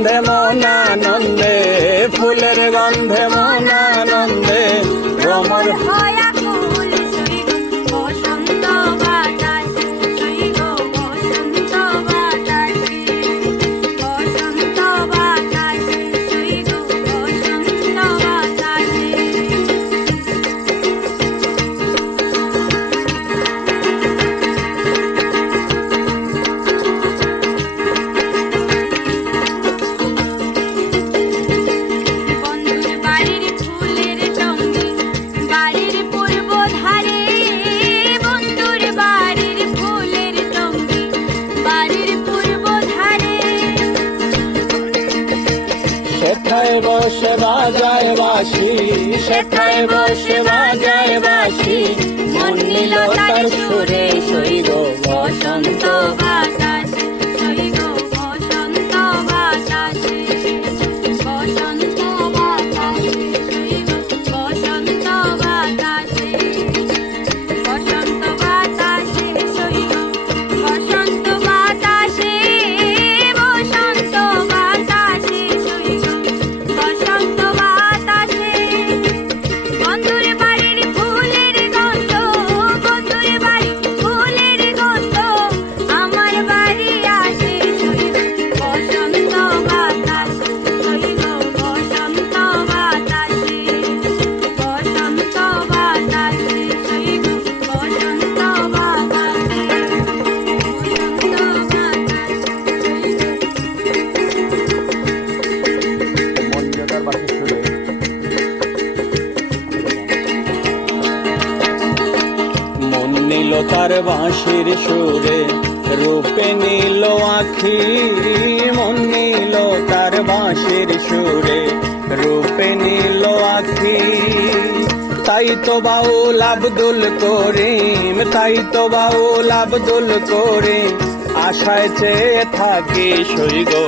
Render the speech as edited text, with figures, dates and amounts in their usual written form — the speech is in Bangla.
গন্ধে মন আনন্দে, ফুলের গন্ধে মন আনন্দে ভ্রমর হয় আকুল সইগো বসন্ত বাতাসে, সইগো বসন্ত বাতাসে, বসন্ত বাতাসে, সইগো বসন্ত বাতাসে। বন্ধুর বাড়ির ফুলের টঙ্গি বাড়ির পূর্ব ধারে, বন্ধুর বাড়ির ফুলের টঙ্গি বাড়ির পূর্ব ধারে। সেথায় বসে বাজায় বাঁশি, সেথায় বসে বাজায় বাঁশি, মন নিল তার সুরে সইগো বসন্ত বাতাসে, সইগো বসন্ত বাতাসে, বসন্ত বাতাসে, সইগো বসন্ত বাতাসে, বসন্ত বাতাসে, সইগো বসন্ত বাতাসে, বসন্ত বাতাসে, সইগো বসন্ত বাতাসে। বন্ধুর বাড়ির ফুলের গন্ধ, বন্ধুর বাড়ির ফুলের গন্ধ আমার বাড়ি আসে, সইগো বসন্ত বাতাসে, সইগো বসন্ত বাতাসে, বসন্ত বাতাসে, সইগো বসন্ত বাতাসে, মঞ্জুদার বাঁশির সুরে মন নিল তার বাঁশির সুরে, রূপে নীল আখি, মন নিল তার বাঁশির সুরে, রূপে নীল আখি। তাই তো বাউল আব্দুল করিম, তাই তো বাউল আব্দুল করিম আশায় চেয়ে থাকি সইগো